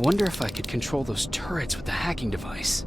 I wonder if I could control those turrets with the hacking device.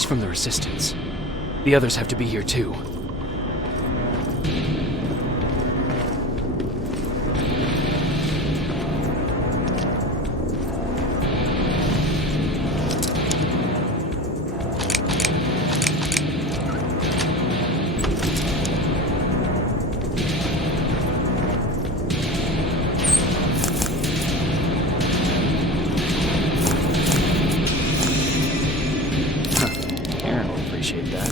He's from the Resistance. The others have to be here too. Appreciate that.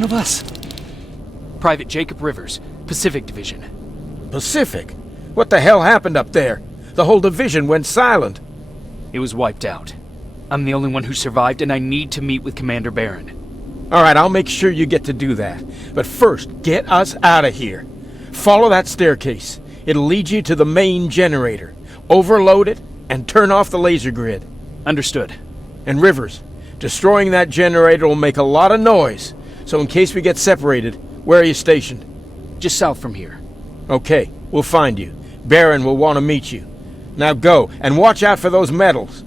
One of us. Private Jacob Rivers, Pacific Division. Pacific? What the hell happened up there? The whole division went silent. It was wiped out. I'm the only one who survived, and I need to meet with Commander Barron. All right, I'll make sure you get to do that. But first, get us out of here. Follow that staircase. It'll lead you to the main generator. Overload it and turn off the laser grid. Understood. And Rivers, destroying that generator will make a lot of noise. So in case we get separated, where are you stationed? Just south from here. Okay, we'll find you. Barron will want to meet you. Now go, and watch out for those medals.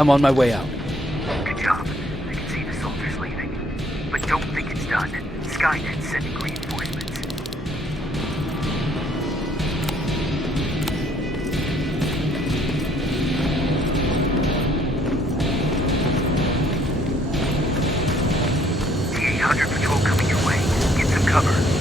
I'm on my way out. Good job. I can see the soldiers leaving. But don't think it's done. Skynet's sending reinforcements. T-800 patrol coming your way. Get some cover.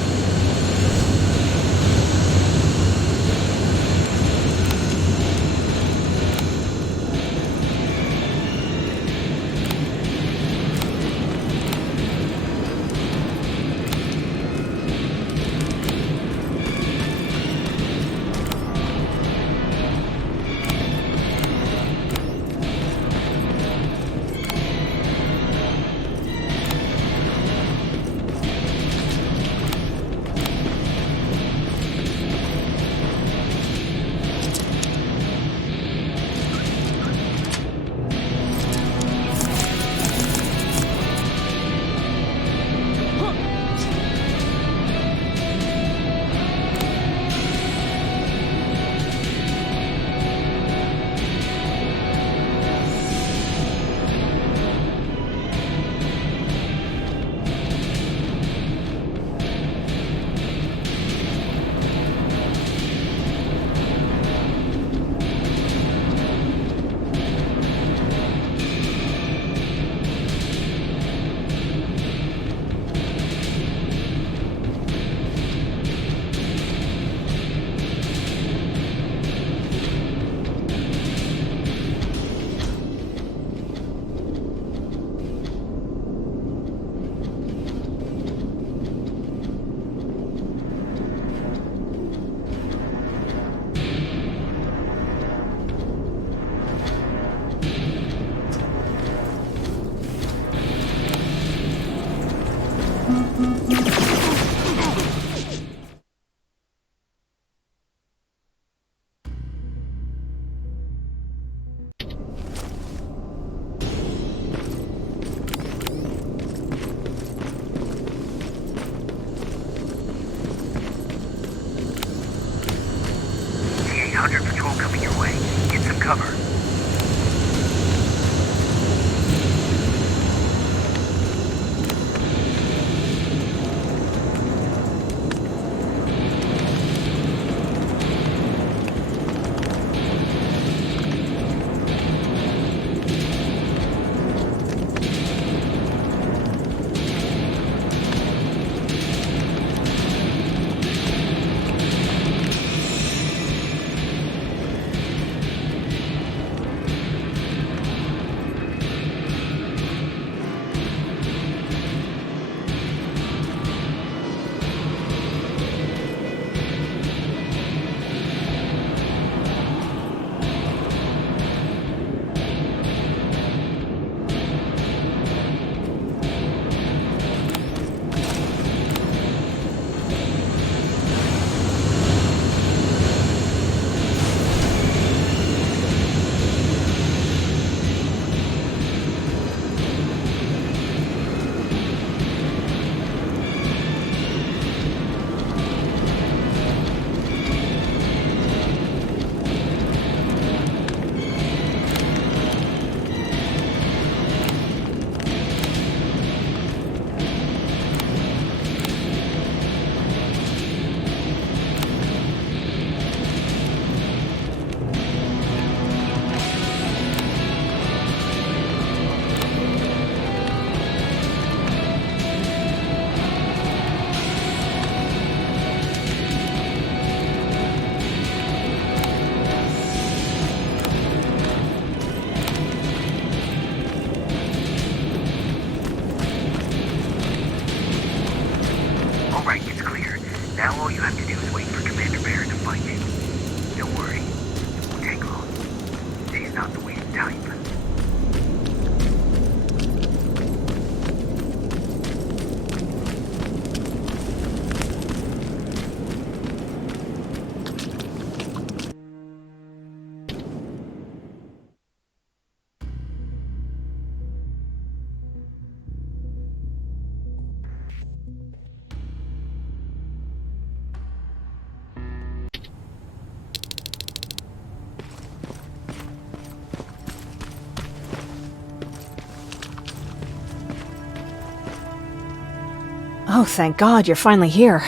Oh, thank God, you're finally here.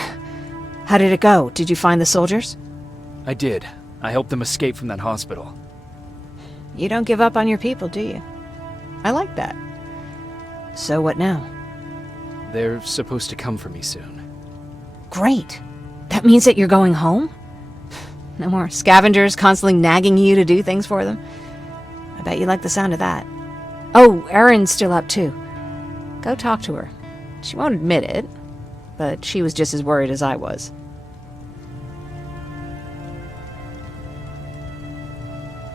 How did it go? Did you find the soldiers? I did. I helped them escape from that hospital. You don't give up on your people, do you? I like that. So what now? They're supposed to come for me soon. Great. That means that you're going home? No more scavengers constantly nagging you to do things for them? I bet you like the sound of that. Oh, Erin's still up too. Go talk to her. She won't admit it, but she was just as worried as I was.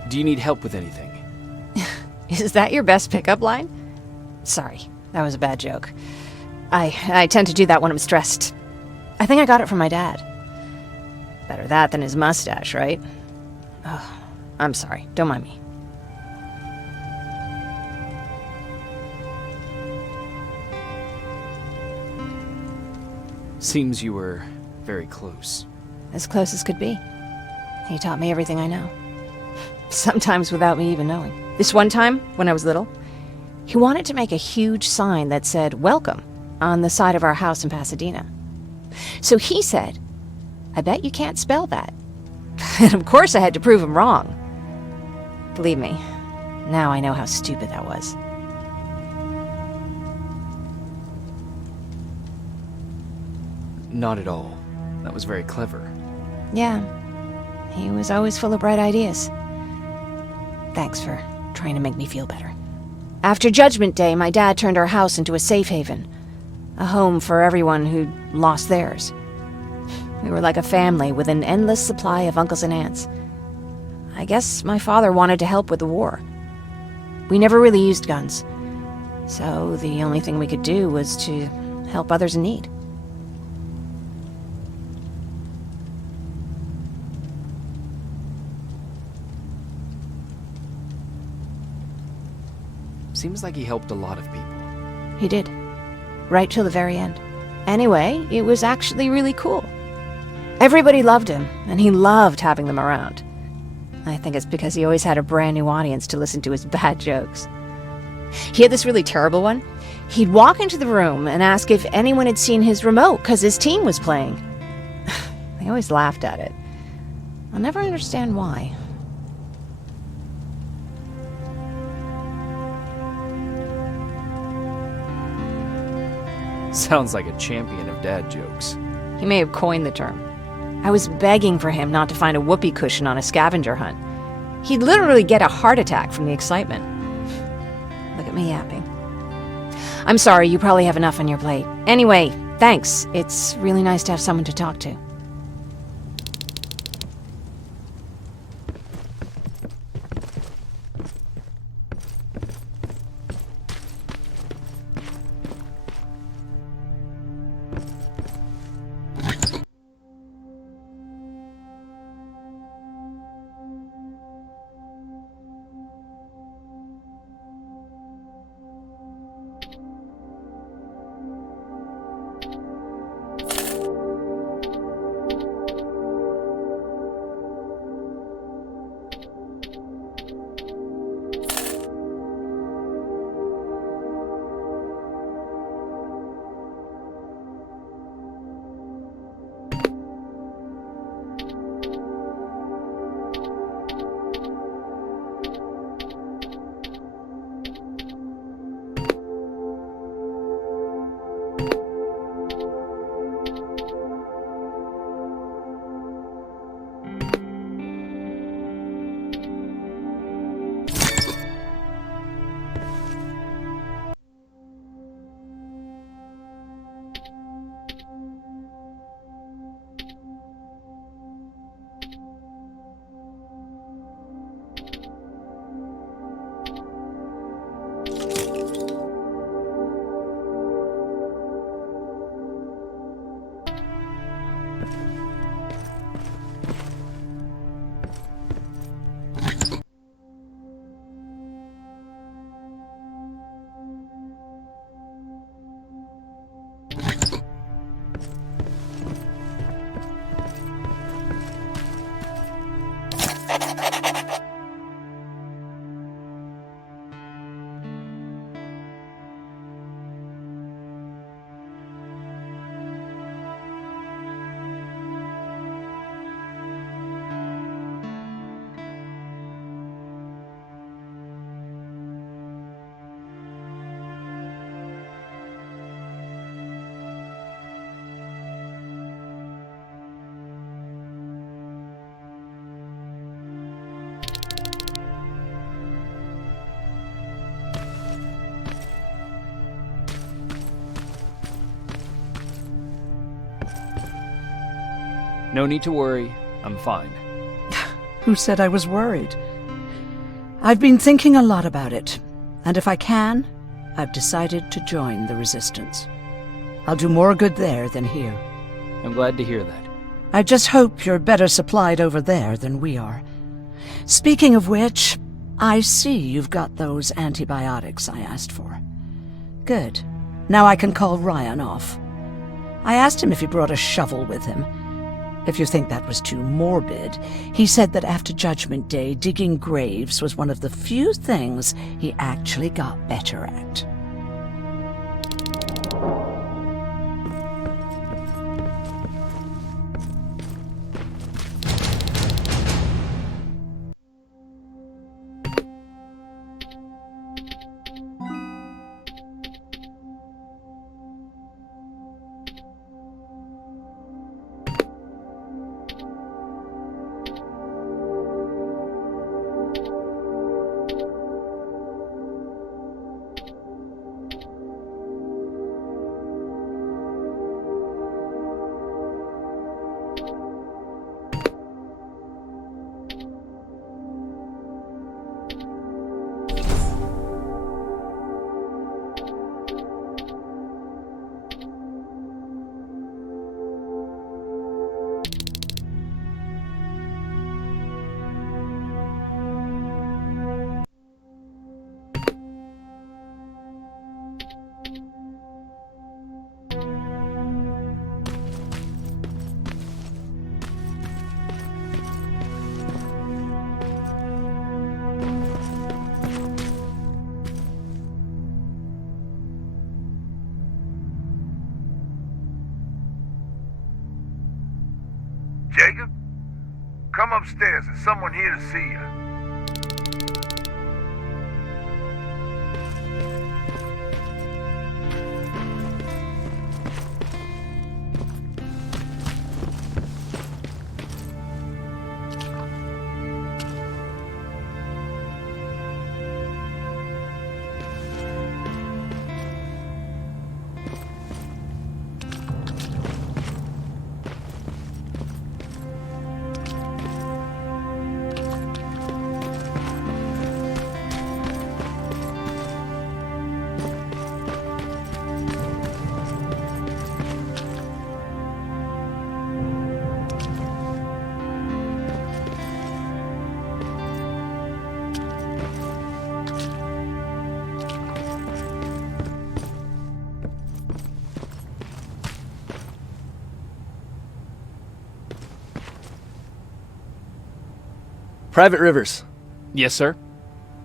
Do you need help with anything? Is that your best pickup line? Sorry, that was a bad joke. I tend to do that when I'm stressed. I think I got it from my dad. Better that than his mustache, right? Oh, I'm sorry. Don't mind me. Seems you were very close. As close as could be. He taught me everything I know. Sometimes without me even knowing. This one time, when I was little, he wanted to make a huge sign that said, "Welcome," on the side of our house in Pasadena. So he said, "I bet you can't spell that." And of course I had to prove him wrong. Believe me, now I know how stupid that was. Not at all. That was very clever. Yeah, he was always full of bright ideas. Thanks for trying to make me feel better. After Judgment Day, my dad turned our house into a safe haven. A home for everyone who'd lost theirs. We were like a family with an endless supply of uncles and aunts. I guess my father wanted to help with the war. We never really used guns, so the only thing we could do was to help others in need. Seems like he helped a lot of people. He did. Right till the very end. Anyway, it was actually really cool. Everybody loved him, and he loved having them around. I think it's because he always had a brand new audience to listen to his bad jokes. He had this really terrible one. He'd walk into the room and ask if anyone had seen his remote because his team was playing. They always laughed at it. I'll never understand why. Sounds like a champion of dad jokes. He may have coined the term. I was begging for him not to find a whoopee cushion on a scavenger hunt. He'd literally get a heart attack from the excitement. Look at me yapping. I'm sorry, you probably have enough on your plate. Anyway, thanks. It's really nice to have someone to talk to. No need to worry. I'm fine. Who said I was worried? I've been thinking a lot about it, and if I can, I've decided to join the Resistance. I'll do more good there than here. I'm glad to hear that. I just hope you're better supplied over there than we are. Speaking of which, I see you've got those antibiotics I asked for. Good. Now I can call Ryan off. I asked him if he brought a shovel with him. If you think that was too morbid, he said that after Judgment Day, digging graves was one of the few things he actually got better at. Jacob? Come upstairs. There's someone here to see you. Private Rivers, Yes, sir?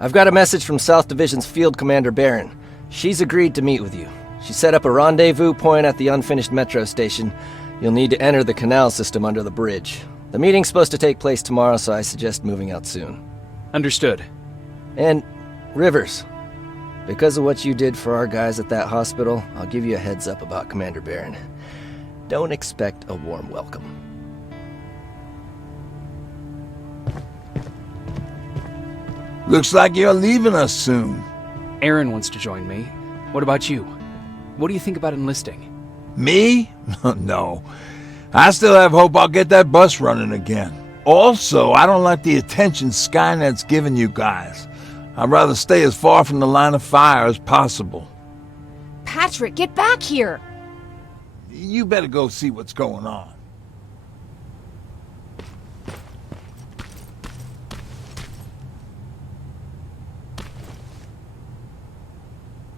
I've got a message from South Division's Field Commander Barron. She's agreed to meet with you. She set up a rendezvous point at the unfinished metro station. You'll need to enter the canal system under the bridge. The meeting's supposed to take place tomorrow, so I suggest moving out soon. Understood. And, Rivers, because of what you did for our guys at that hospital, I'll give you a heads up about Commander Barron. Don't expect a warm welcome. Looks like you're leaving us soon. Aaron wants to join me. What about you? What do you think about enlisting? Me? No. I still have hope I'll get that bus running again. Also, I don't like the attention Skynet's giving you guys. I'd rather stay as far from the line of fire as possible. Patrick, get back here! You better go see what's going on.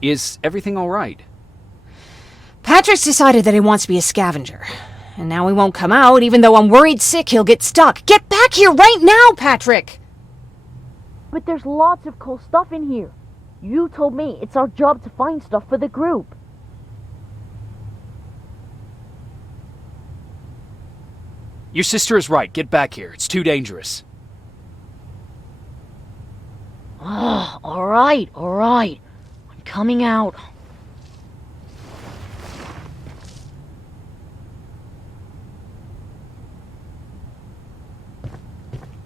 Is everything all right? Patrick's decided that he wants to be a scavenger. And now he won't come out, even though I'm worried sick he'll get stuck. Get back here right now, Patrick! But there's lots of cool stuff in here. You told me it's our job to find stuff for the group. Your sister is right. Get back here. It's too dangerous. Alright. I'm coming out.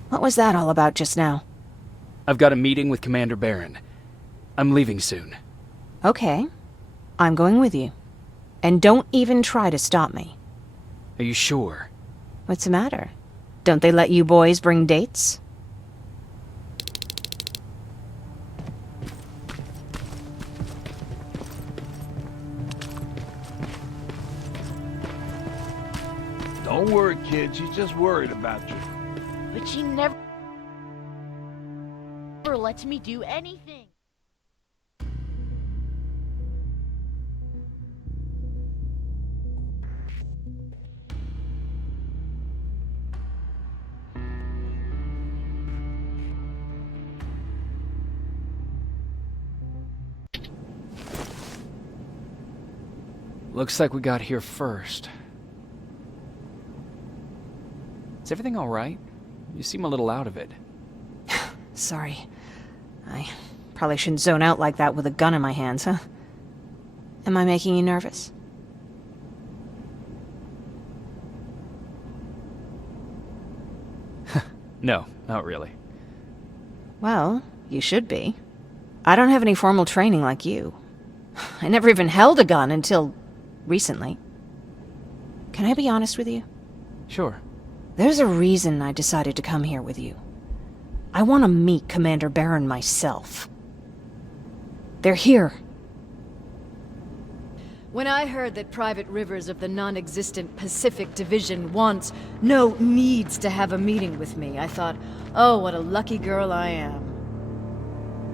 What was that all about just now? I've got a meeting with Commander Barron. I'm leaving soon. Okay. I'm going with you. And don't even try to stop me. Are you sure? What's the matter? Don't they let you boys bring dates? Don't worry, kid. She's just worried about you. But she never lets me do anything. Looks like we got here first. Is everything all right? You seem a little out of it. Sorry. I probably shouldn't zone out like that with a gun in my hands, huh? Am I making you nervous? No, not really. Well, you should be. I don't have any formal training like you. I never even held a gun until recently. Can I be honest with you? Sure. There's a reason I decided to come here with you. I want to meet Commander Barron myself. They're here. When I heard that Private Rivers of the non-existent Pacific Division needs to have a meeting with me, I thought, oh, what a lucky girl I am.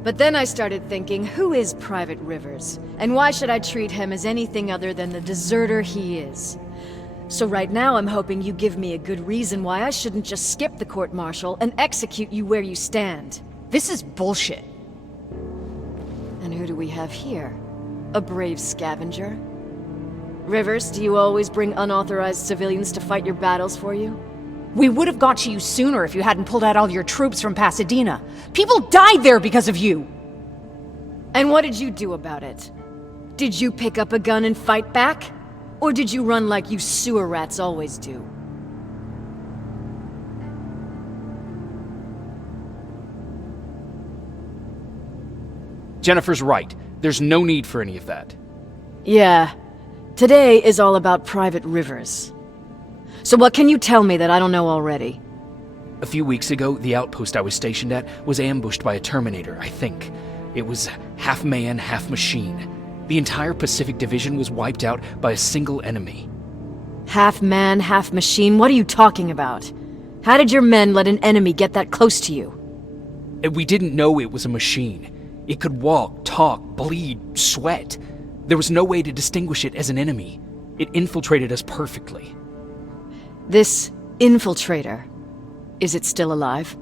But then I started thinking, who is Private Rivers? And why should I treat him as anything other than the deserter he is? So right now I'm hoping you give me a good reason why I shouldn't just skip the court-martial and execute you where you stand. This is bullshit. And who do we have here? A brave scavenger? Rivers, do you always bring unauthorized civilians to fight your battles for you? We would have got to you sooner if you hadn't pulled out all your troops from Pasadena. People died there because of you! And what did you do about it? Did you pick up a gun and fight back? Or did you run like you sewer rats always do? Jennifer's right. There's no need for any of that. Yeah. Today is all about Private Rivers. So what can you tell me that I don't know already? A few weeks ago, the outpost I was stationed at was ambushed by a Terminator, I think. It was half man, half machine. The entire Pacific Division was wiped out by a single enemy. Half man, half machine? What are you talking about? How did your men let an enemy get that close to you? We didn't know it was a machine. It could walk, talk, bleed, sweat. There was no way to distinguish it as an enemy. It infiltrated us perfectly. This infiltrator, is it still alive?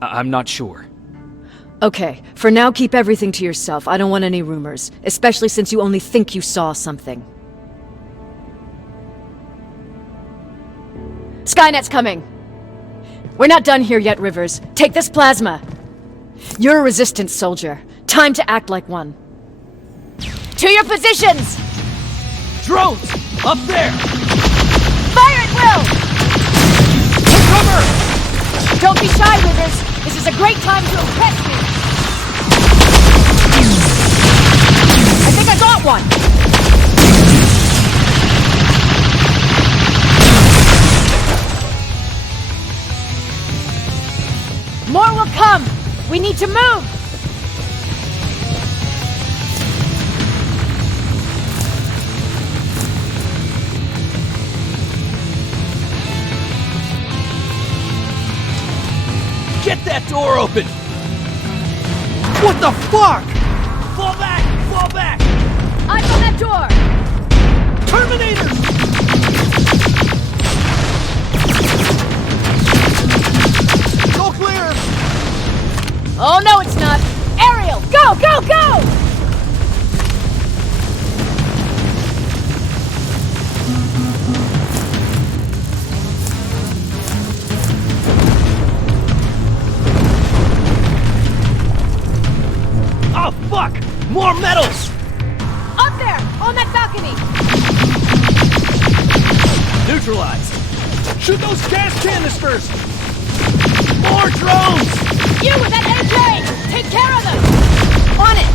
I'm not sure. Okay, for now keep everything to yourself. I don't want any rumors, especially since you only think you saw something. Skynet's coming! We're not done here yet, Rivers. Take this plasma. You're a resistance soldier. Time to act like one. To your positions! Drones! Up there! Fire at will! Take cover! Don't be shy, Rivers. This is a great time to impress me. I think I got one! More will come! We need to move! Get that door open! What the fuck? Fall back! Fall back! Eyes on that door! Terminators! Go clear! Oh no, it's not! Ariel, go, go, go! Oh fuck! More metals! Up there, on that balcony! Neutralized! Shoot those gas canisters! More drones! You with that AJ! Take care of them! On it!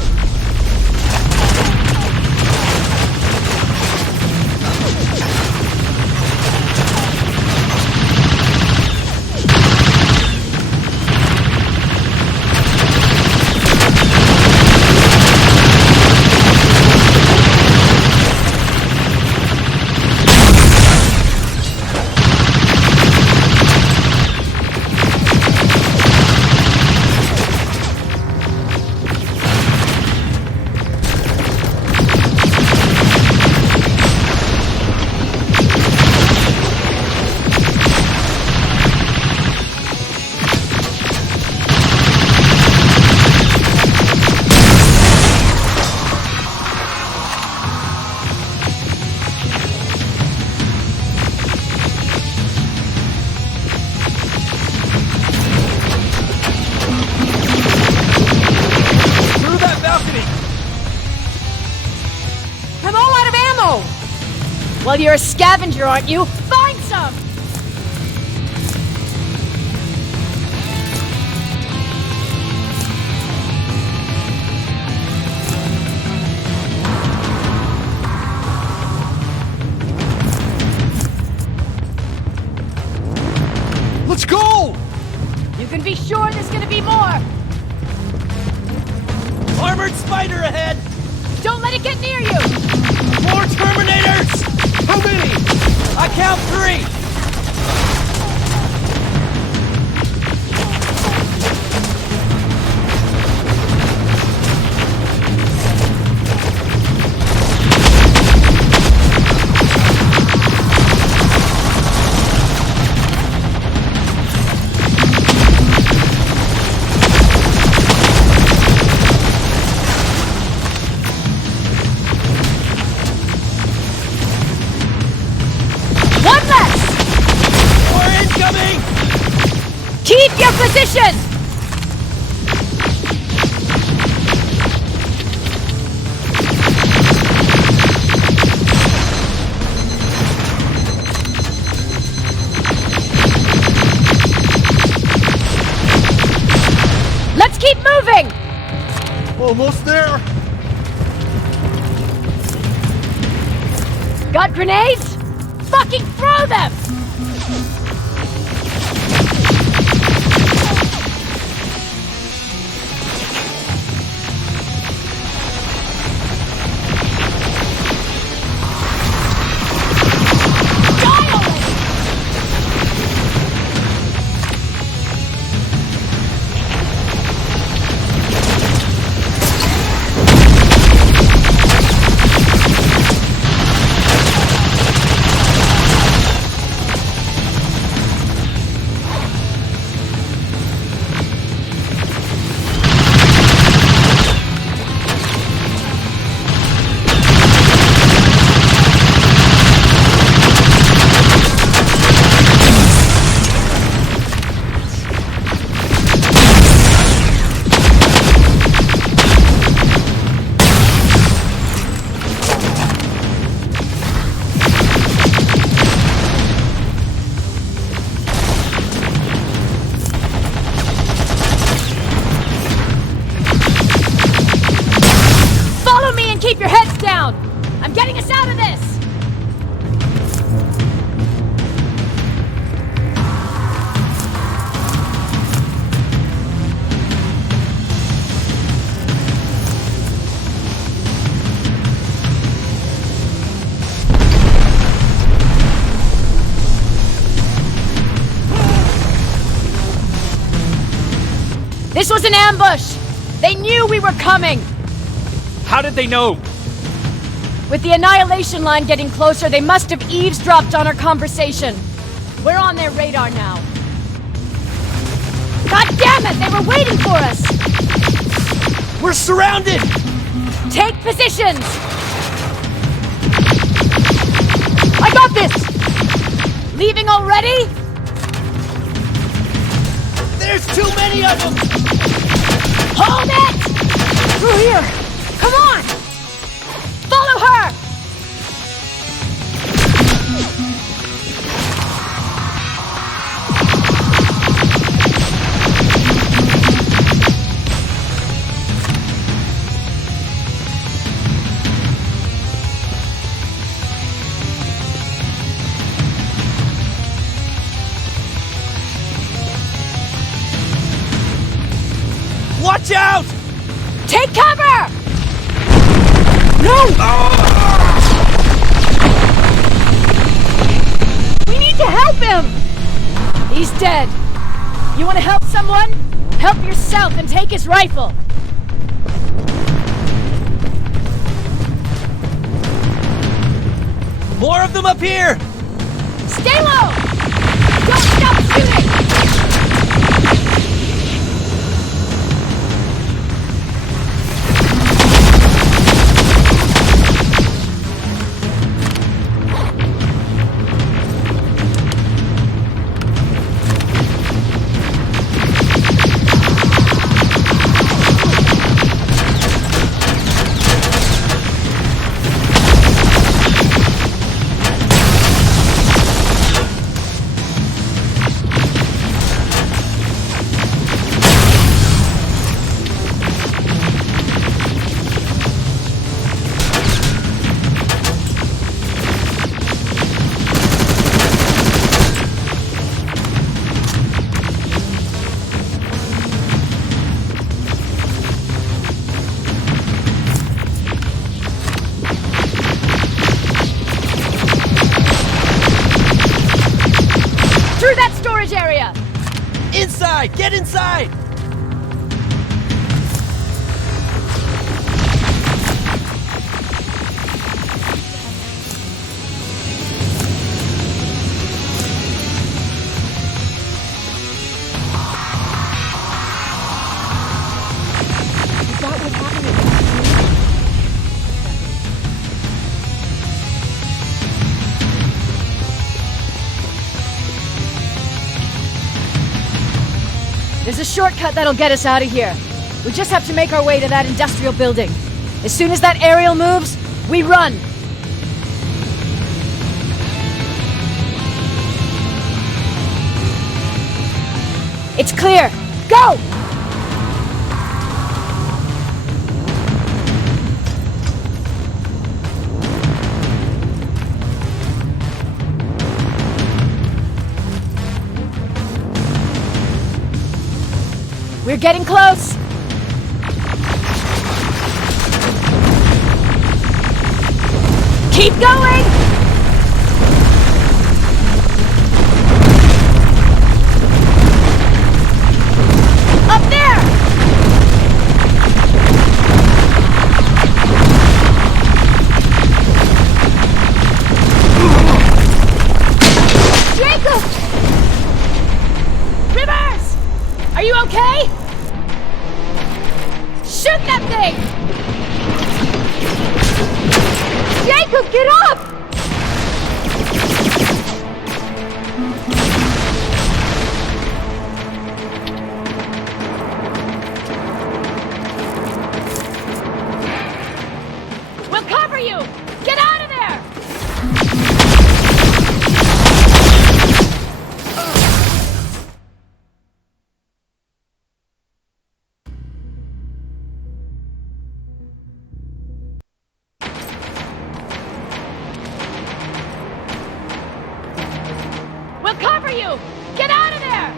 Well, you're a scavenger, aren't you? Find some! Let's go! You can be sure there's gonna be more! Armored spider ahead! Don't let it get near you! More Terminators! How many? I count 3! One less! More incoming! Keep your position! Let's keep moving! Almost there! Got grenades? Fucking throw them! Keep your heads down! I'm getting us out of this! This was an ambush! They knew we were coming! How did they know? With the annihilation line getting closer, they must have eavesdropped on our conversation. We're on their radar now. God damn it! They were waiting for us! We're surrounded! Take positions! I got this! Leaving already? There's too many of them! Hold it! Through here! Come on! Follow her! Watch out! Take cover! No! We need to help him! He's dead. You want to help someone? Help yourself and take his rifle. More of them up here! Stay low! Don't stop shooting! inside! Get inside! There's a shortcut that'll get us out of here. We just have to make our way to that industrial building. As soon as that aerial moves, we run! It's clear! Go! We're getting close! Keep going! Up there! Jacob! Rivers! Are you okay? Shoot that thing! Jacob, get up! We'll cover you! Get out of there! We'll cover you! Get out of there!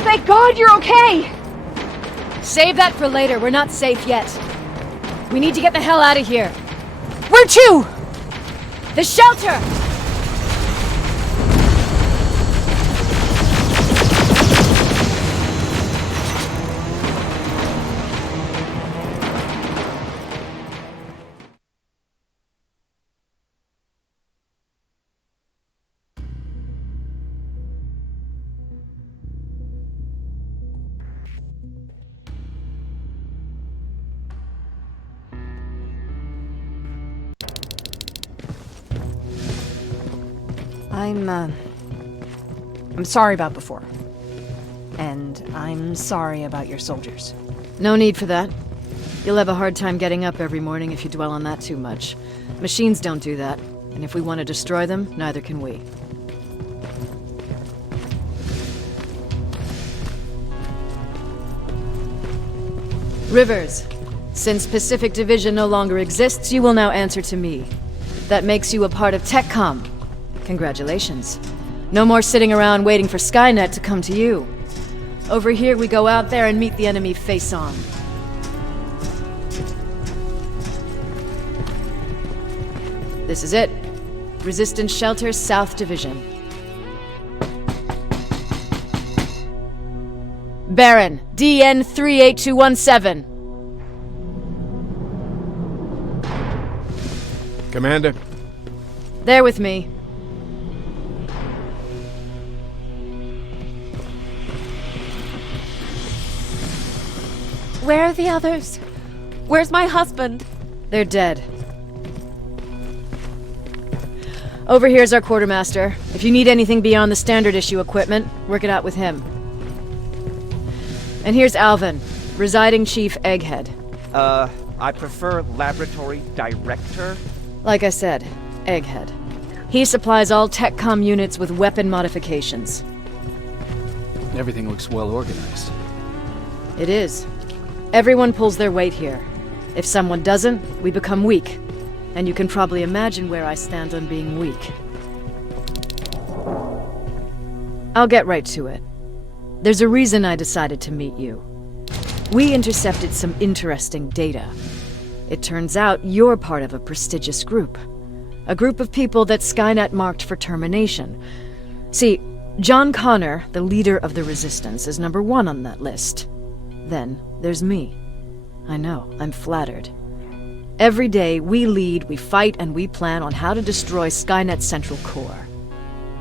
Thank God you're okay! Save that for later. We're not safe yet. We need to get the hell out of here. Where to? The shelter! I'm sorry about before. And I'm sorry about your soldiers. No need for that. You'll have a hard time getting up every morning if you dwell on that too much. Machines don't do that, and if we want to destroy them, neither can we. Rivers, since Pacific Division no longer exists, you will now answer to me. That makes you a part of TechCom. Congratulations. No more sitting around waiting for Skynet to come to you. Over here, we go out there and meet the enemy face-on. This is it. Resistance Shelter, South Division. Baron, DN 38217. Commander? There with me. Where are the others? Where's my husband? They're dead. Over here's our quartermaster. If you need anything beyond the standard issue equipment, work it out with him. And here's Alvin, residing chief Egghead. I prefer laboratory director. Like I said, Egghead. He supplies all TechCom units with weapon modifications. Everything looks well organized. It is. Everyone pulls their weight here. If someone doesn't, we become weak. And you can probably imagine where I stand on being weak. I'll get right to it. There's a reason I decided to meet you. We intercepted some interesting data. It turns out you're part of a prestigious group. A group of people that Skynet marked for termination. See, John Connor, the leader of the Resistance, is number 1 on that list. Then there's me. I know, I'm flattered. Every day, we lead, we fight, and we plan on how to destroy Skynet's central core.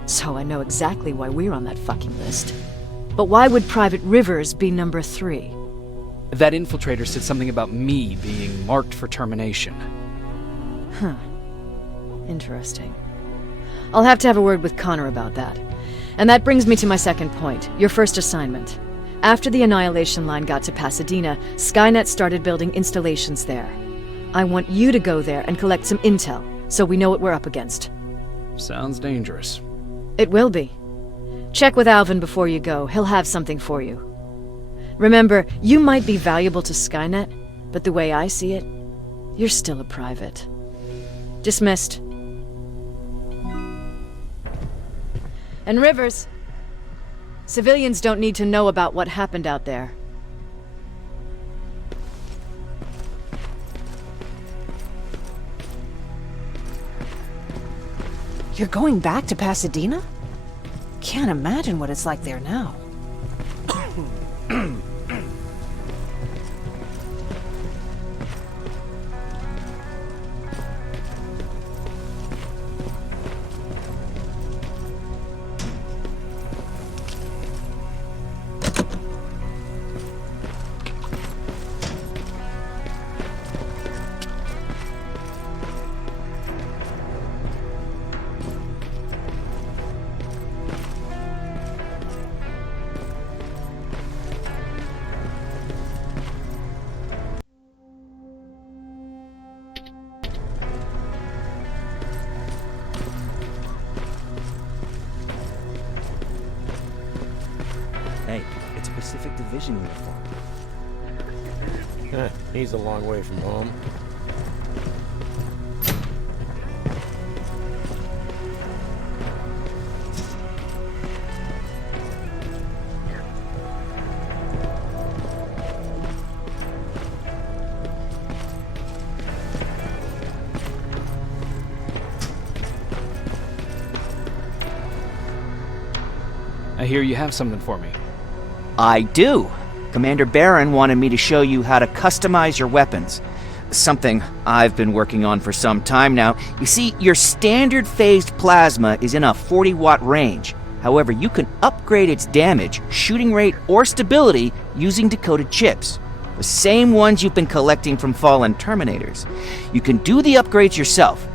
So I know exactly why we're on that fucking list. But why would Private Rivers be number 3? That infiltrator said something about me being marked for termination. Huh. Interesting. I'll have to have a word with Connor about that. And that brings me to my second point, your first assignment. After the Annihilation Line got to Pasadena, Skynet started building installations there. I want you to go there and collect some intel, so we know what we're up against. Sounds dangerous. It will be. Check with Alvin before you go. He'll have something for you. Remember, you might be valuable to Skynet, but the way I see it, you're still a private. Dismissed. And Rivers, civilians don't need to know about what happened out there. You're going back to Pasadena? Can't imagine what it's like there now. Hey, it's a Pacific Division uniform. He's a long way from home. I hear you have something for me. I do. Commander Barron wanted me to show you how to customize your weapons. Something I've been working on for some time now. You see, your standard phased plasma is in a 40-watt range. However, you can upgrade its damage, shooting rate, or stability using decoded chips. The same ones you've been collecting from fallen Terminators. You can do the upgrades yourself.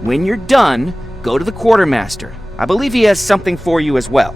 When you're done, go to the Quartermaster. I believe he has something for you as well.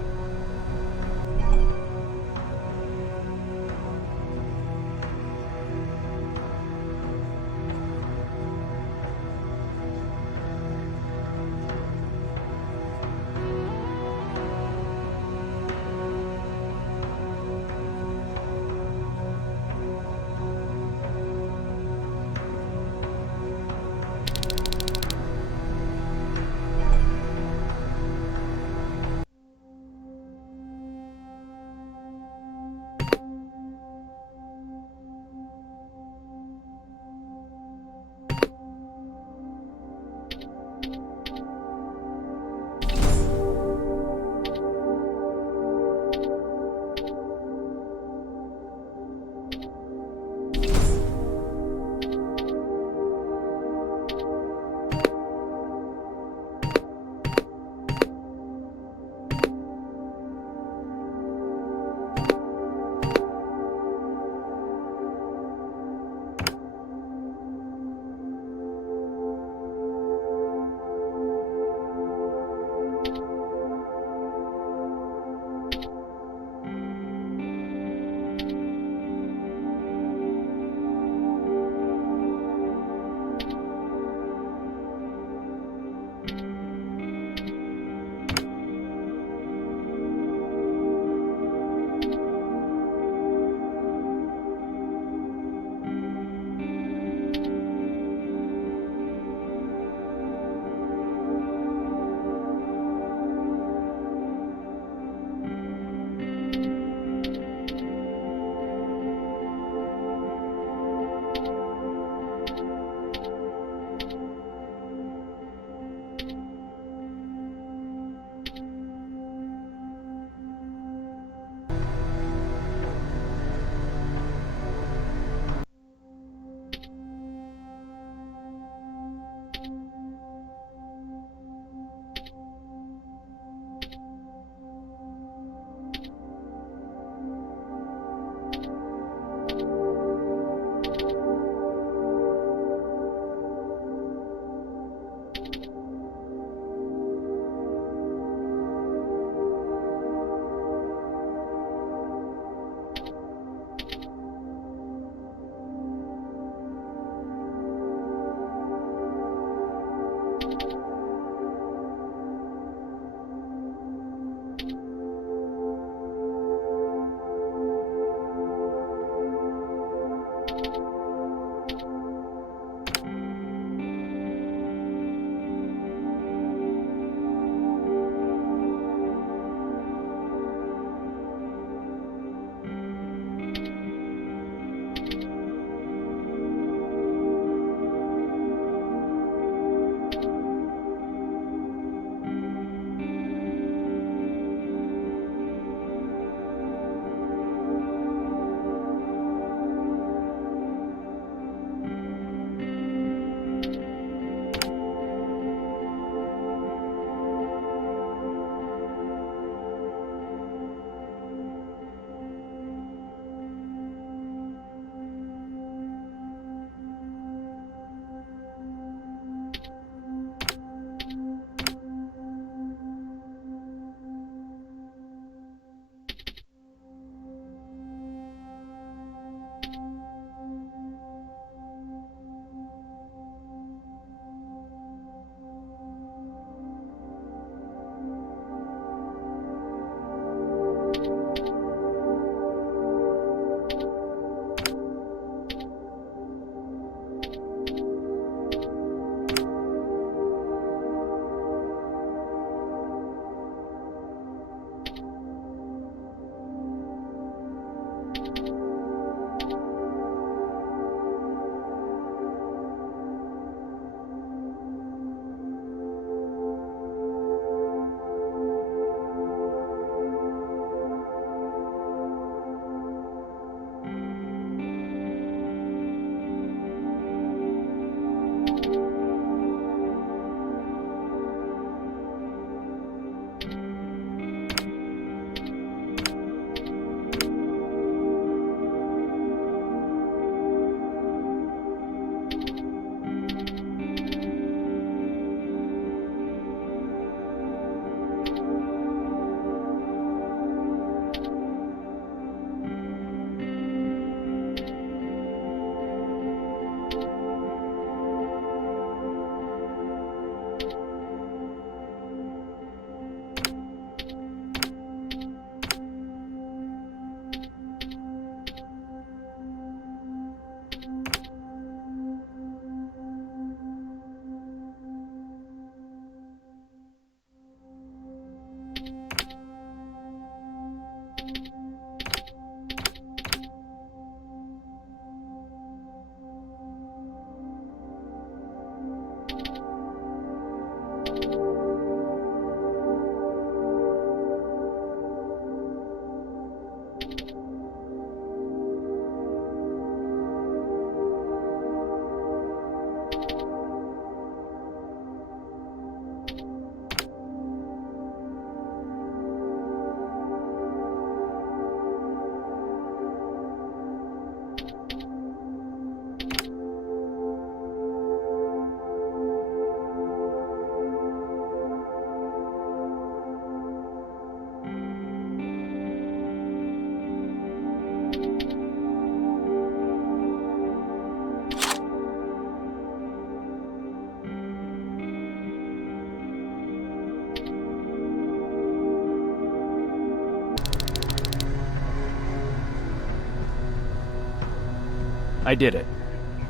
I did it.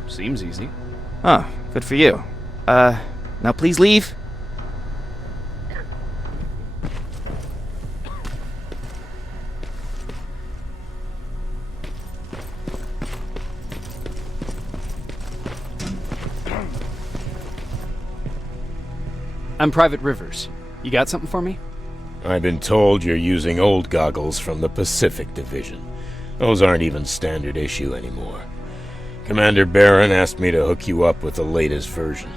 Seems easy. Oh, good for you. Now please leave. I'm Private Rivers. You got something for me? I've been told you're using old goggles from the Pacific Division. Those aren't even standard issue anymore. Commander Barron asked me to hook you up with the latest version.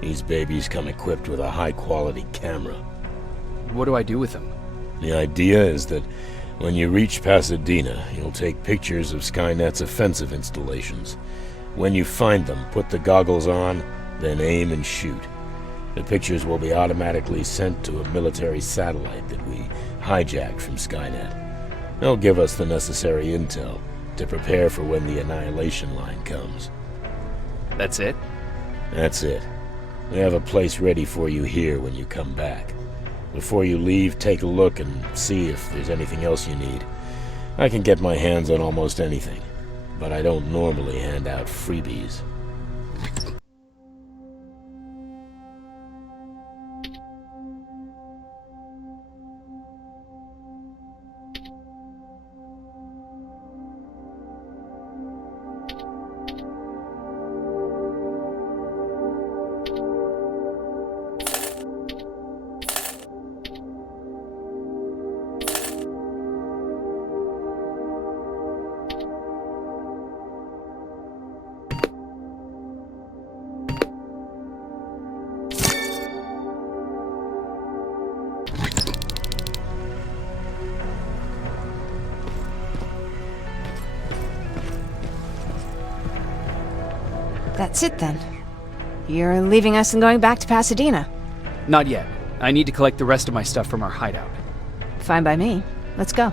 These babies come equipped with a high-quality camera. What do I do with them? The idea is that when you reach Pasadena, you'll take pictures of Skynet's offensive installations. When you find them, put the goggles on, then aim and shoot. The pictures will be automatically sent to a military satellite that we hijacked from Skynet. They'll give us the necessary intel to prepare for when the annihilation line comes. That's it? That's it. We have a place ready for you here when you come back. Before you leave, take a look and see if there's anything else you need. I can get my hands on almost anything, but I don't normally hand out freebies. That's it then. You're leaving us and going back to Pasadena. Not yet. I need to collect the rest of my stuff from our hideout. Fine by me. Let's go.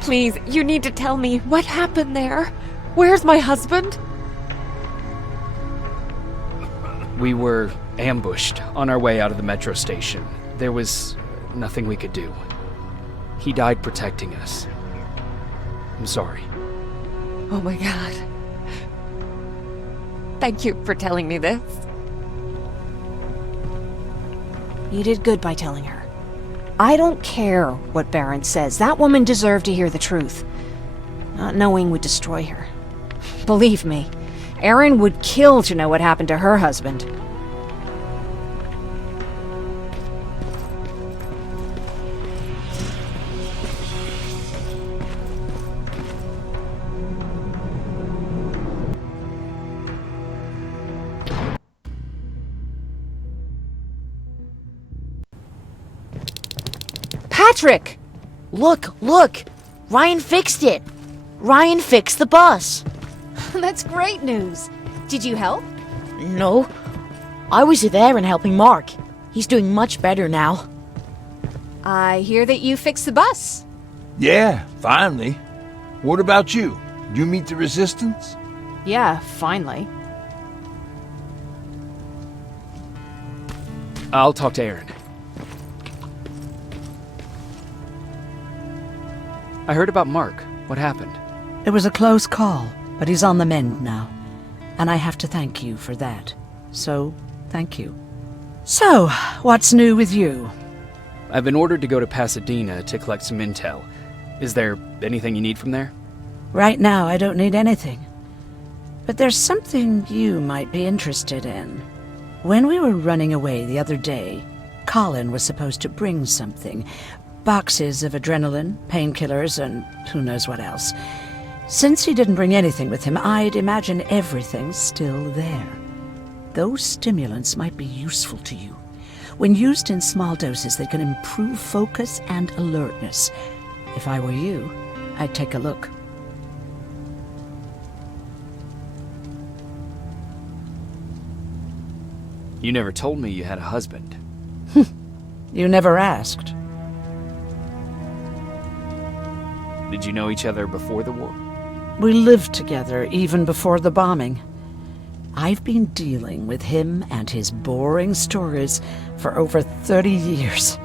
Please, you need to tell me what happened there. Where's my husband? We were ambushed on our way out of the metro station. There was nothing we could do. He died protecting us. I'm sorry. Oh my god. Thank you for telling me this. You did good by telling her. I don't care what Barron says. That woman deserved to hear the truth. Not knowing would destroy her. Believe me, Erin would kill to know what happened to her husband. Patrick! Look! Ryan fixed it! Ryan fixed the bus! That's great news. Did you help? No. I was there and helping Mark. He's doing much better now. I hear that you fixed the bus. Yeah, finally. What about you? Did you meet the Resistance? Yeah, finally. I'll talk to Erin. I heard about Mark. What happened? It was a close call, but he's on the mend now. And I have to thank you for that. So, thank you. So, what's new with you? I've been ordered to go to Pasadena to collect some intel. Is there anything you need from there? Right now, I don't need anything. But there's something you might be interested in. When we were running away the other day, Colin was supposed to bring something. Boxes of adrenaline, painkillers, and who knows what else. Since he didn't bring anything with him, I'd imagine everything's still there. Those stimulants might be useful to you. When used in small doses, they can improve focus and alertness. If I were you, I'd take a look. You never told me you had a husband. You never asked. Did you know each other before the war? We lived together even before the bombing. I've been dealing with him and his boring stories for over 30 years.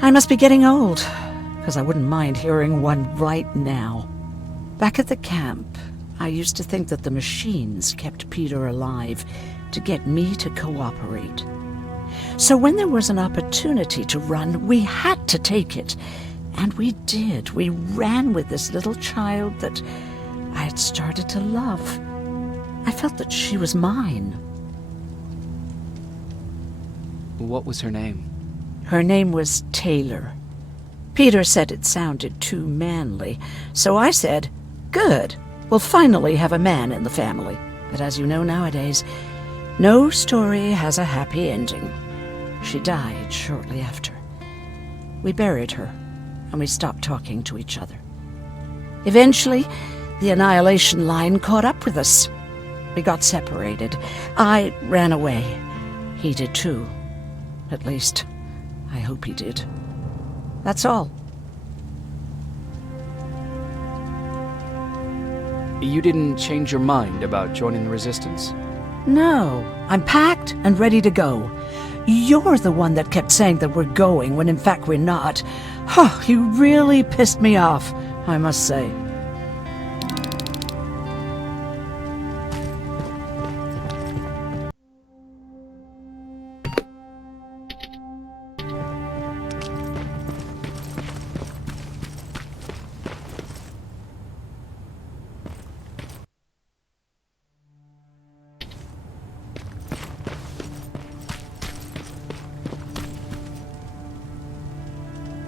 I must be getting old, because I wouldn't mind hearing one right now. Back at the camp, I used to think that the machines kept Peter alive to get me to cooperate. So when there was an opportunity to run, we had to take it. And we did. We ran with this little child that I had started to love. I felt that she was mine. What was her name? Her name was Taylor. Peter said it sounded too manly, so I said, good, we'll finally have a man in the family. But as you know nowadays, no story has a happy ending. She died shortly after. We buried her, and we stopped talking to each other. Eventually, the Annihilation Line caught up with us. We got separated. I ran away. He did too. At least, I hope he did. That's all. You didn't change your mind about joining the Resistance? No, I'm packed and ready to go. You're the one that kept saying that we're going when in fact we're not. Oh, you really pissed me off, I must say.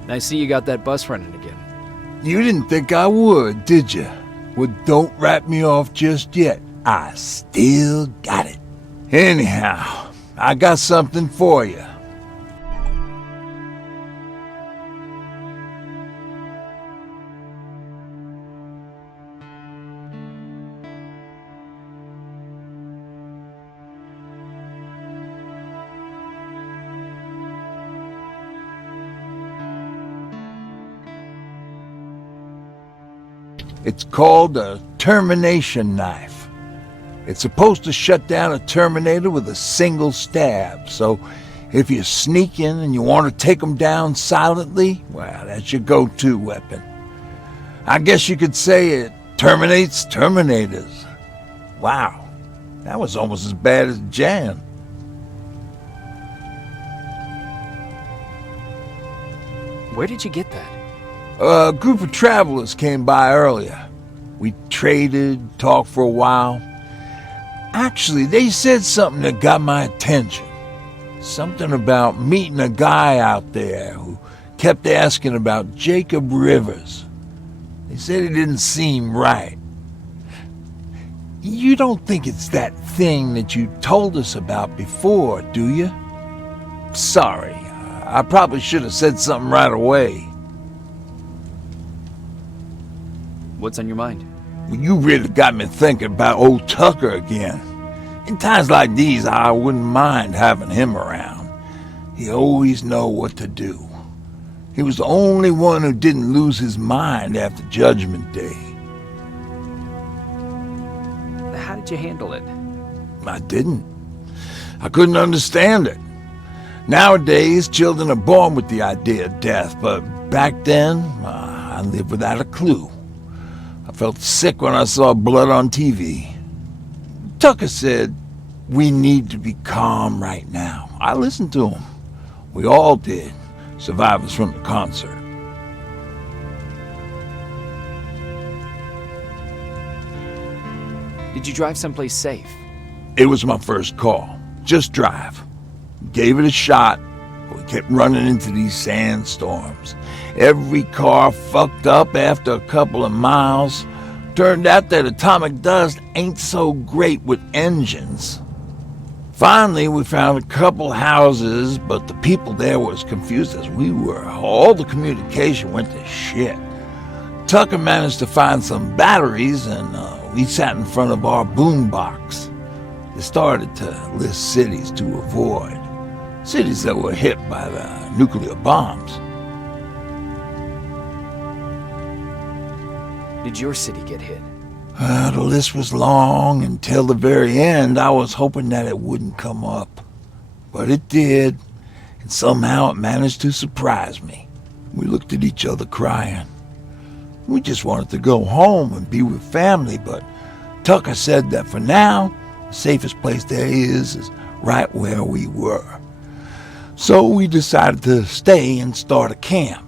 I see you got that bus running again. You didn't think I would, did you? Well, don't wrap me off just yet. I still got it. Anyhow, I got something for you. It's called a termination knife. It's supposed to shut down a Terminator with a single stab, so if you sneak in and you want to take them down silently, well, that's your go-to weapon. I guess you could say it terminates Terminators. Wow, that was almost as bad as Jan. Where did you get that? A group of travelers came by earlier. We traded, talked for a while. Actually, they said something that got my attention. Something about meeting a guy out there who kept asking about Jacob Rivers. They said it didn't seem right. You don't think it's that thing that you told us about before, do you? Sorry, I probably should have said something right away. What's on your mind? Well, you really got me thinking about old Tucker again. In times like these, I wouldn't mind having him around. He always know what to do. He was the only one who didn't lose his mind after Judgment Day. How did you handle it? I didn't. I couldn't understand it. Nowadays, children are born with the idea of death, but back then, I lived without a clue. I felt sick when I saw blood on TV. Tucker said, we need to be calm right now. I listened to him. We all did, survivors from the concert. Did you drive someplace safe? It was my first call. Just drive. Gave it a shot, but we kept running into these sandstorms. Every car fucked up after a couple of miles. Turned out that atomic dust ain't so great with engines. Finally, we found a couple houses, but the people there were as confused as we were. All the communication went to shit. Tucker managed to find some batteries, and we sat in front of our boombox. They started to list cities to avoid. Cities that were hit by the nuclear bombs. Did your city get hit? The list was long. Until the very end, I was hoping that it wouldn't come up. But it did. and somehow it managed to surprise me. We looked at each other crying. We just wanted to go home and be with family, but Tucker said that for now, the safest place there is right where we were. So we decided to stay and start a camp.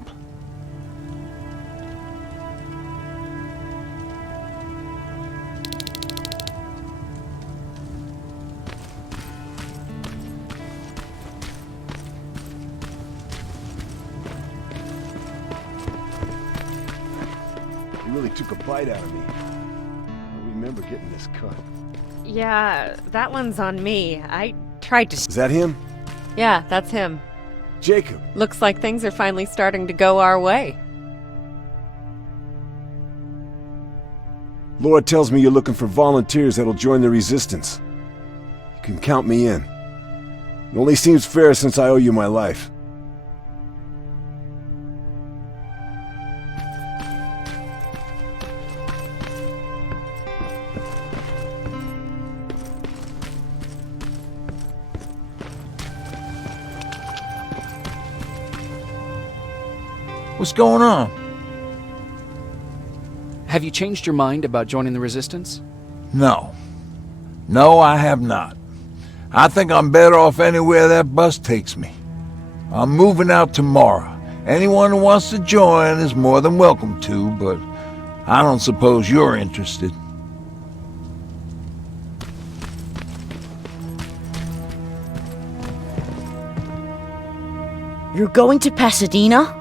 You really took a bite out of me. I remember getting this cut. Yeah, that one's on me. I tried to... Is that him? Yeah, that's him. Jacob. Looks like things are finally starting to go our way. Lord tells me you're looking for volunteers that'll join the Resistance. You can count me in. It only seems fair since I owe you my life. What's going on? Have you changed your mind about joining the Resistance? No. No, I have not. I think I'm better off anywhere that bus takes me. I'm moving out tomorrow. Anyone who wants to join is more than welcome to, but I don't suppose you're interested. You're going to Pasadena?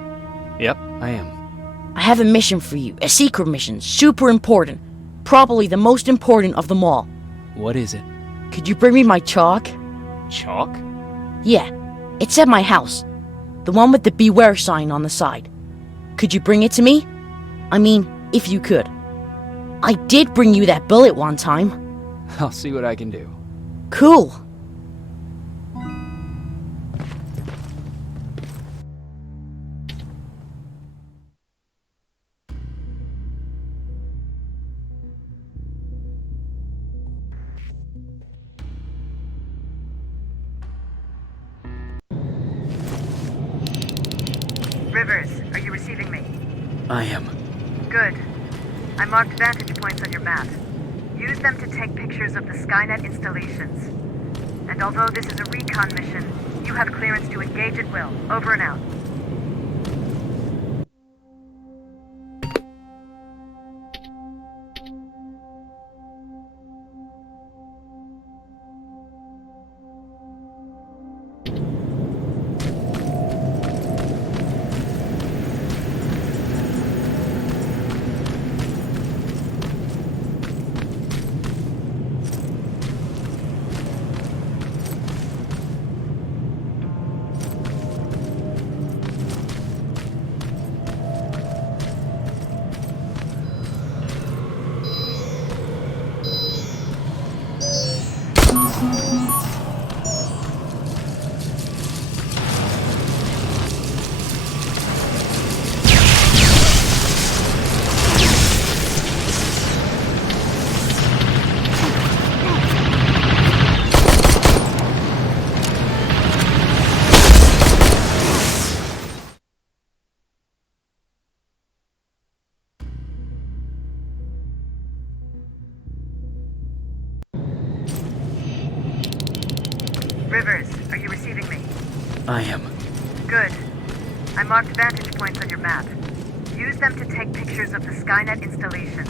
Yep, I am. I have a mission for you. A secret mission. Super important. Probably the most important of them all. What is it? Could you bring me my chalk? Chalk? Yeah. It's at my house. The one with the beware sign on the side. Could you bring it to me? I mean, if you could. I did bring you that bullet one time. I'll see what I can do. Cool. Rivers, are you receiving me? I am. Good. I marked vantage points on your map. Use them to take pictures of the Skynet installations. And although this is a recon mission, you have clearance to engage at will. Over and out. Rivers, are you receiving me? I am. Good. I marked vantage points on your map. Use them to take pictures of the Skynet installations.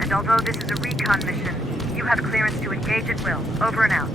And although this is a recon mission, you have clearance to engage at will. Over and out.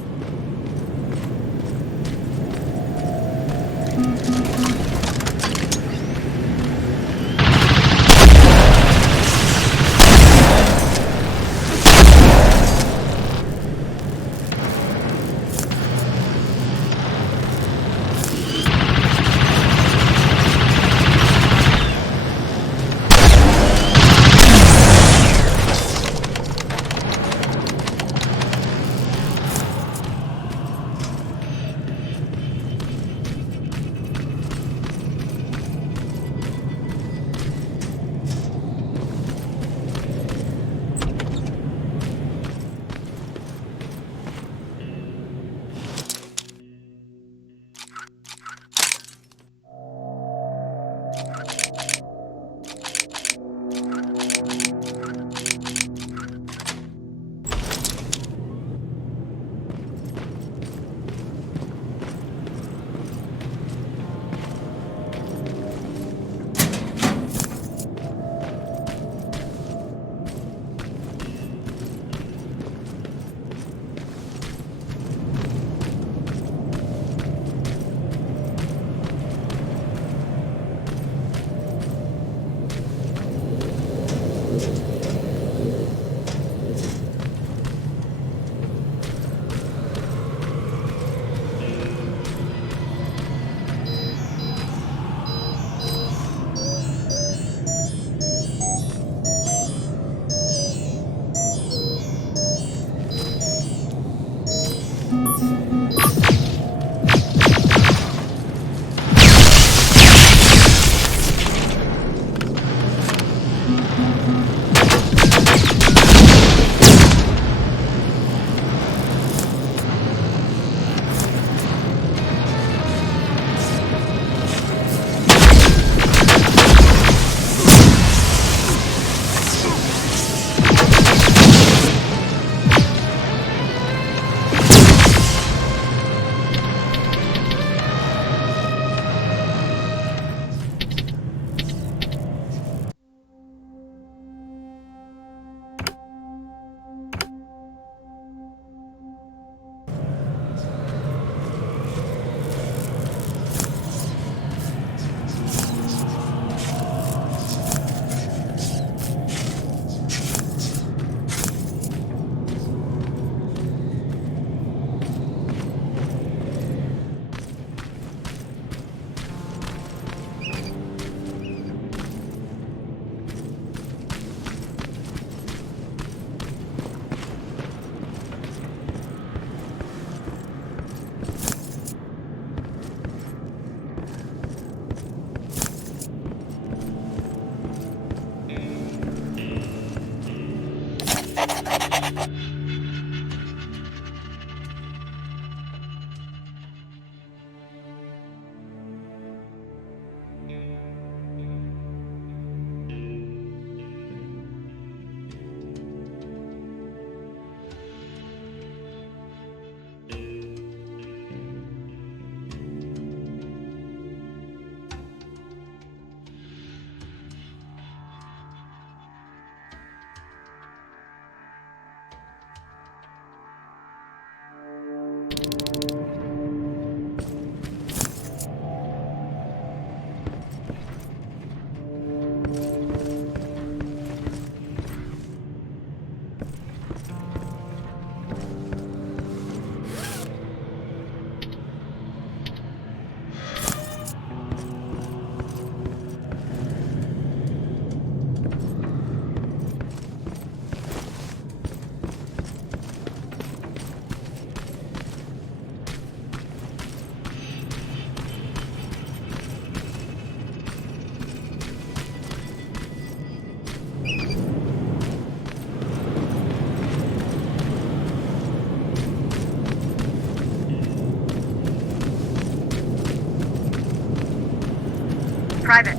Private,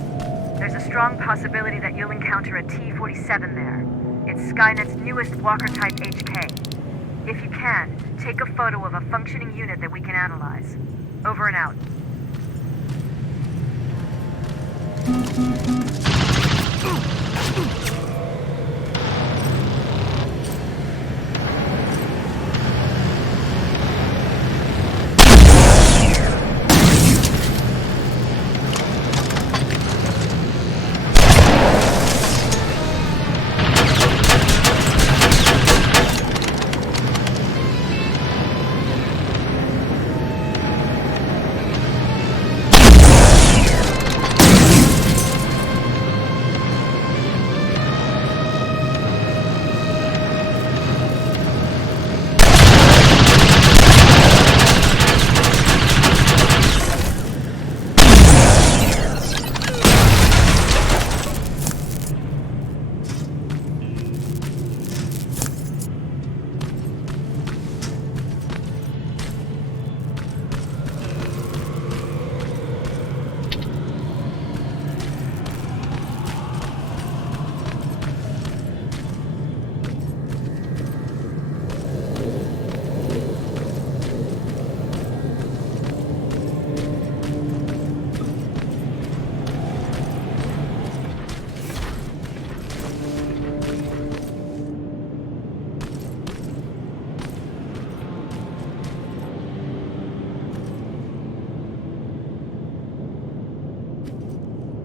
there's a strong possibility that you'll encounter a T-47 there. It's Skynet's newest Walker-type HK. If you can, take a photo of a functioning unit that we can analyze. Over and out.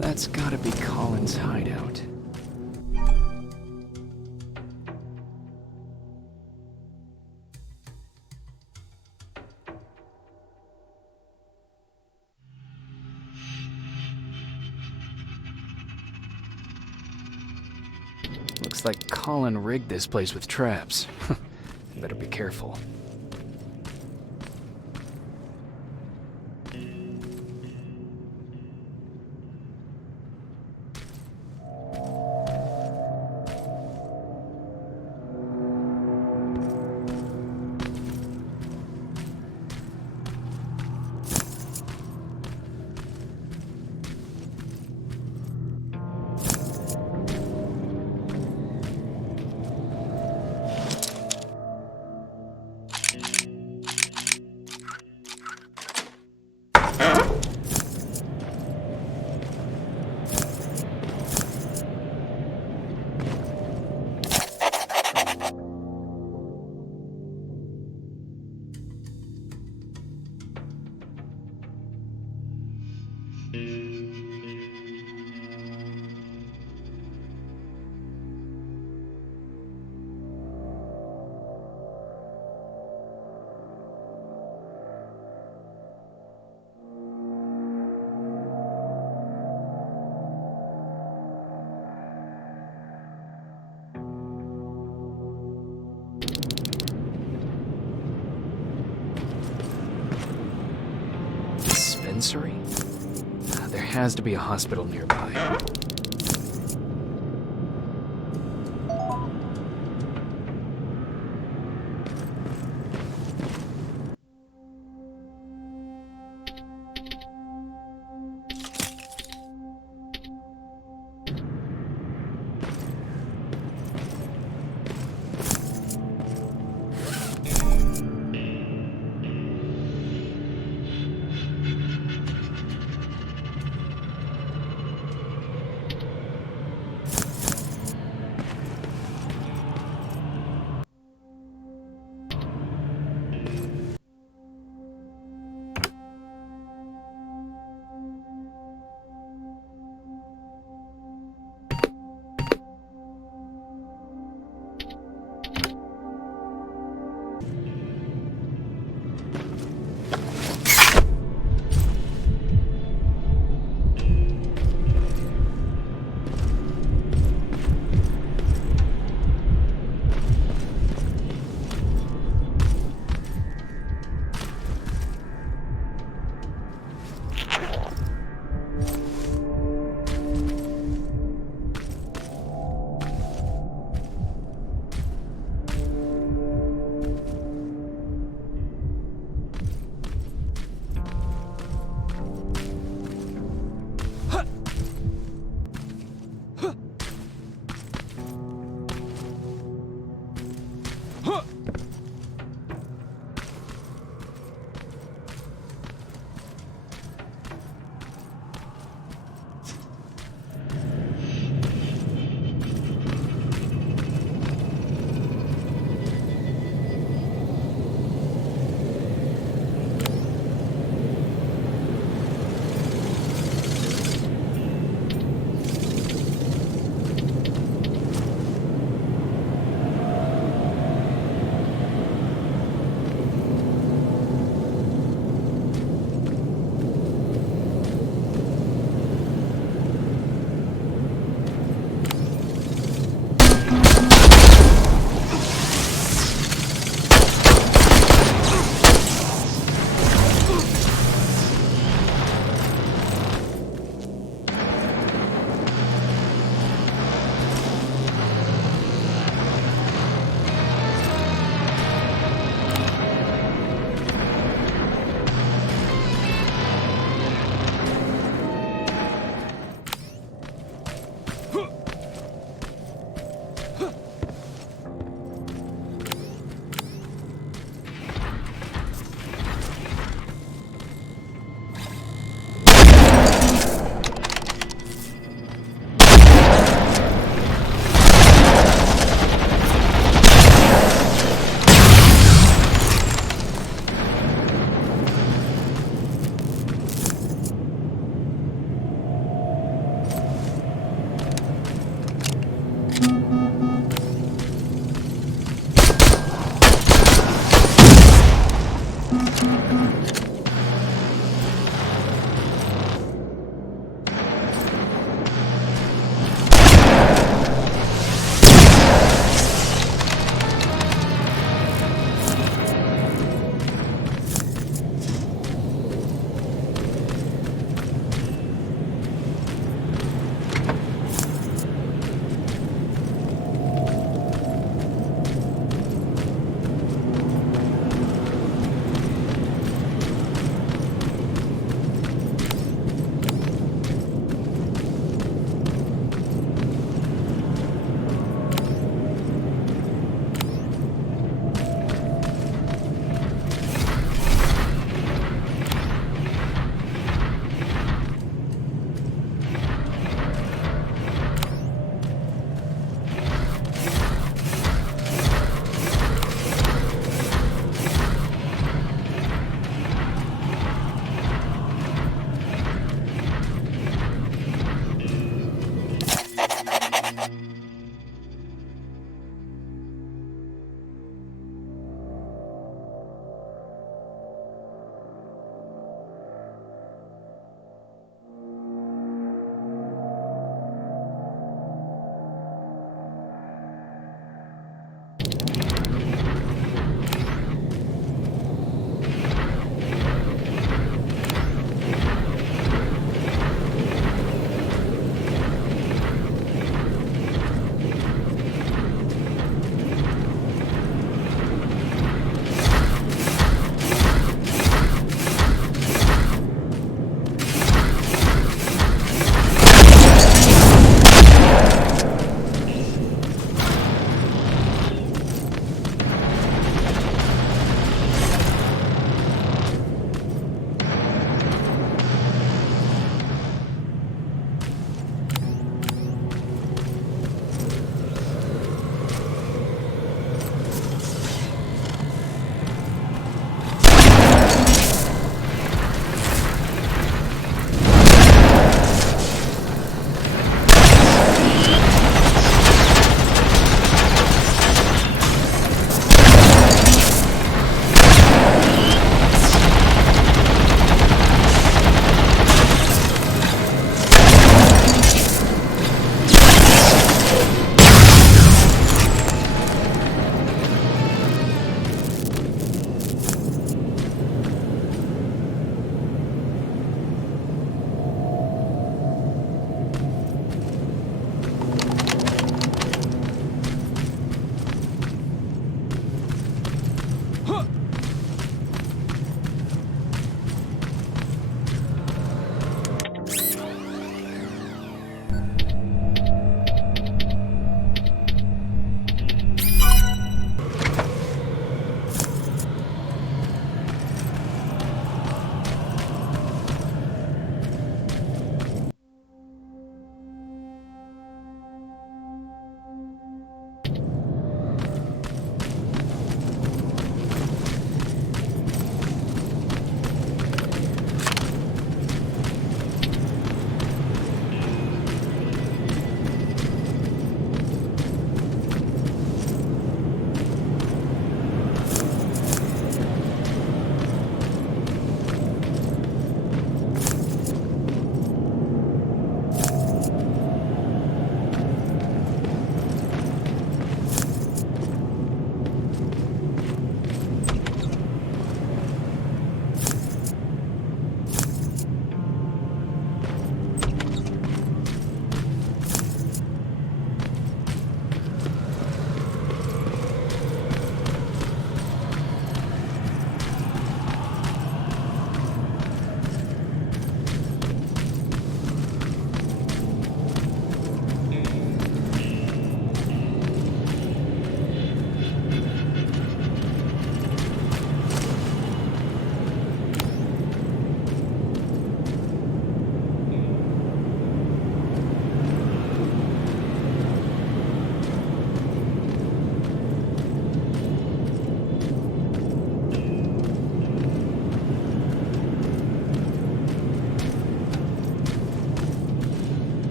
That's gotta be Colin's hideout. Looks like Colin rigged this place with traps. Better be careful. Dispensary? There has to be a hospital nearby.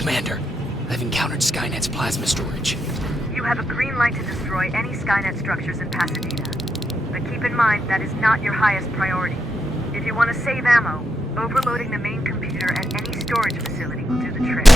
Commander, I've encountered Skynet's plasma storage. You have a green light to destroy any Skynet structures in Pasadena. But keep in mind that is not your highest priority. If you want to save ammo, overloading the main computer at any storage facility will do the trick.